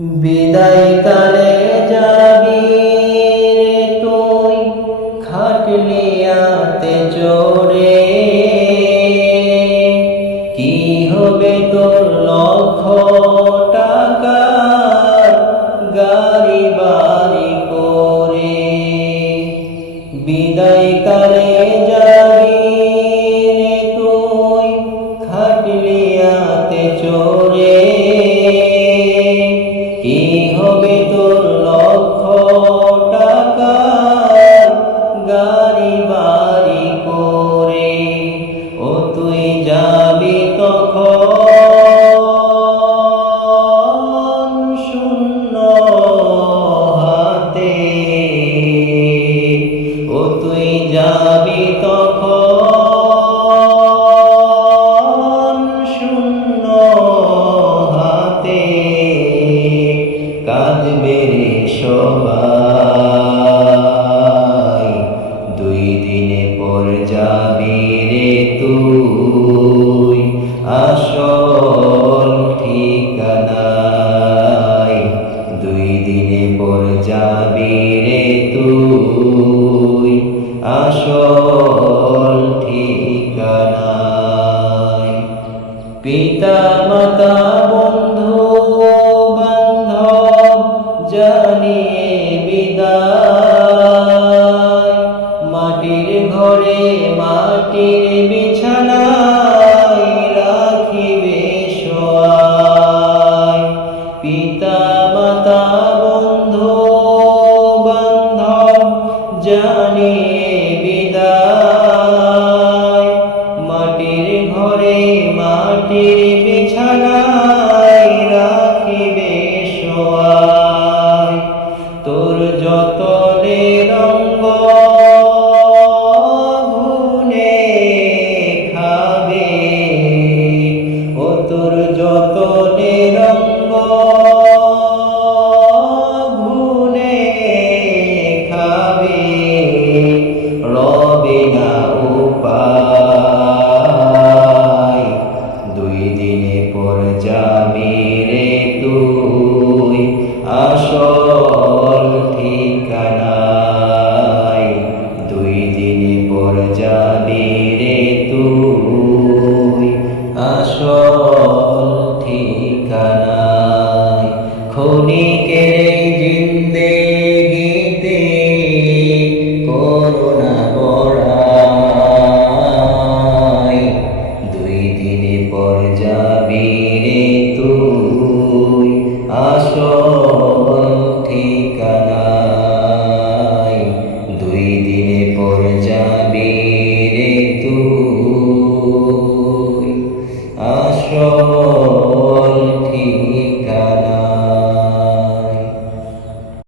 বিদায় কালে যাবি রে তুই খাটলিয়াতে চড়ে, কি হবে তোর লক্ষ টাকার গাড়ি বাড়ি করে। বিদায় কালে যাবি রে তুই খাটলিয়াতে চড়ে, কি হবে তোর লক্ষ টাকার গাড়ি বাড়ি করে। ও তুই যাবি তখন শূন্য হাতে, ও তুই যাবি তখন শূন্য হাতে। কাঁদবে রে সবাই, 2 দিন পর যাবি রে তুই আসল ঠিকানায়। 2 দিন পর যাবি রে তুই আসল ঠিকানায়। পিতা মাতা বন্ধু বান্ধব জানিয়ে বিদায়, মাটির ঘরে মাটির বিছানায় রাখিবে শোয়ায়। পিতা মাতা বন্ধু বান্ধব জানিয়ে বিদায়, মাটির ঘরে মাটির বিছানায় রাখিবে শোয়ায়। তোর যতনের অঙ্গ ঘুনে খাবে, ও তোর যতনের অঙ্গ ঘুনে খাবে, রবে না উপায়। 2 দিন পর যাবি রে তুই আসল ঠিকানায়। 2 দিন পর যাবি রে তুই আসল ঠিকানায়। ক্ষণিকের এই জিন্দেগিতে করোনা বড়াই, 2 দিন পর যাবি রে তুই আসল